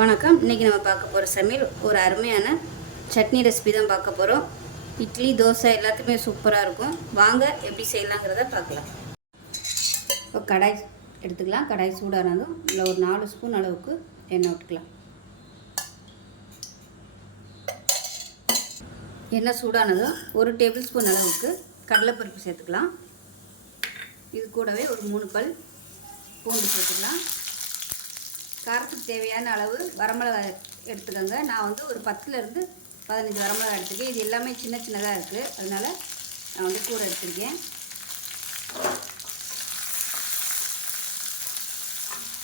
வணக்கம். இன்றைக்கி நம்ம பார்க்க போகிற சமையல் ஒரு அருமையான சட்னி ரெசிபி தான் பார்க்க போகிறோம் இட்லி தோசை எல்லாத்துக்குமே சூப்பராக இருக்கும். வாங்க எப்படி செய்யலாங்கிறத பார்க்கலாம். இப்போ கடாய் எடுத்துக்கலாம். கடாய் சூடானதும் இல்லை ஒரு நாலு ஸ்பூன் அளவுக்கு எண்ணெய் விட்டுக்கலாம். எண்ணெய் சூடானதும் ஒரு டேபிள் ஸ்பூன் அளவுக்கு கடலைப்பருப்பு சேர்த்துக்கலாம். இது கூடவே ஒரு மூணு பல் பூண்டு சேர்த்துக்கலாம். காரத்துக்கு தேவையான அளவு வரமிளகா எடுத்துக்கோங்க. நான் வந்து ஒரு பத்துலேருந்து பதினஞ்சு வரமிளகா எடுத்துருக்கேன். இது எல்லாமே சின்ன சின்னதாக இருக்குது அதனால் நான் வந்து கூட எடுத்திருக்கேன்.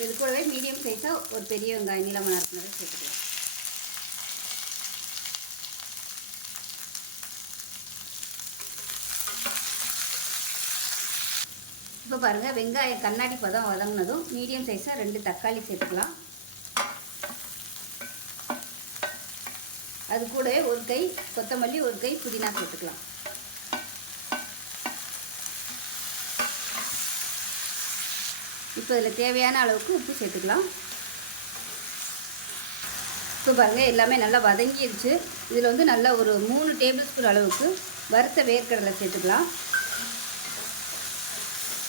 இது கூடவே மீடியம் சைஸாக ஒரு பெரிய வெங்காயம் நீளமாக இருக்கிறத சேர்த்துக்கலாம். இப்போ பாருங்கள் வெங்காயம் கண்ணாடி பதம் வதங்கினதும் மீடியம் சைஸாக ரெண்டு தக்காளி சேர்த்துக்கலாம். அது கூட ஒரு கை கொத்தமல்லி ஒரு கை புதினா சேர்த்துக்கலாம். இப்போ இதில் தேவையான அளவுக்கு உப்பு சேர்த்துக்கலாம். இப்போ பாருங்கள் எல்லாமே நல்லா வதங்கிடுச்சு இதில் வந்து நல்லா ஒரு மூணு டேபிள் ஸ்பூன் அளவுக்கு வறுத்த வேர்க்கடலை சேர்த்துக்கலாம்.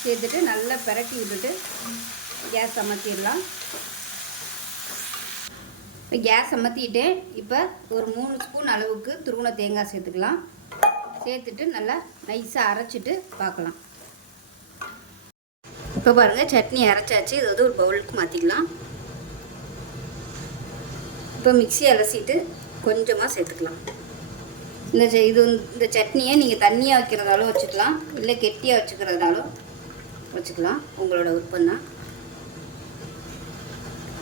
சேர்த்துட்டு நல்லா பிரட்டி விட்டுட்டு கேஸ் அமர்த்திடலாம். இப்போ கேஸ் அமர்த்திட்டேன் இப்போ ஒரு மூணு ஸ்பூன் அளவுக்கு துருவன தேங்காய் சேர்த்துக்கலாம். சேர்த்துட்டு நல்லா நைஸாக அரைச்சிட்டு பார்க்கலாம். இப்போ பாருங்கள் சட்னி அரைச்சாச்சு. இது வந்து ஒரு பவுலுக்கு மாற்றிக்கலாம் இப்போ மிக்சி அலசிட்டு கொஞ்சமாக சேர்த்துக்கலாம். இந்த இது இந்த சட்னியை நீங்கள் தண்ணியாக வைக்கிறதாலும் வச்சுக்கலாம். இல்லை கெட்டியாக வச்சுக்கிறதாலும் வச்சுக்கலாம். உங்களோட விருப்பம் தான்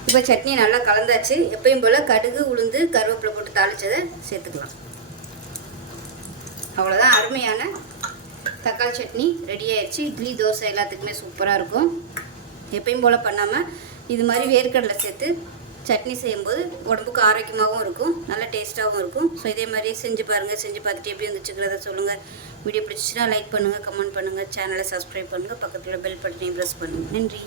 இப்போ சட்னி நல்லா கலந்தாச்சு. எப்பயும் போல் கடுகு உளுந்து கருவேப்பிலை போட்டு தாளிச்சதை சேர்த்துக்கலாம். அவ்வளோதான் அருமையான தக்காளி சட்னி ரெடி ஆயிடுச்சு. இட்லி தோசை எல்லாத்துக்குமே சூப்பராக இருக்கும். எப்பயும் போல் பண்ணாமல் இது மாதிரி வேர்க்கடலை சேர்த்து சட்னி செய்யும்போது உடம்புக்கு ஆரோக்கியமாகவும் இருக்கும் நல்ல டேஸ்ட்டாகவும் இருக்கும். ஸோ இதே மாதிரி செஞ்சு பாருங்கள் செஞ்சு பார்த்துட்டு எப்படி வந்துச்சுக்கிறத சொல்லுங்கள் வீடியோ பிடிச்சிச்சுன்னா லைக் பண்ணுங்கள் கமெண்ட் பண்ணுங்கள் சேனலை சப்ஸ்கிரைப் பண்ணுங்கள் பக்கத்தில் பெல் பட்டனையும் ப்ரெஸ் பண்ணுங்கள் நன்றி.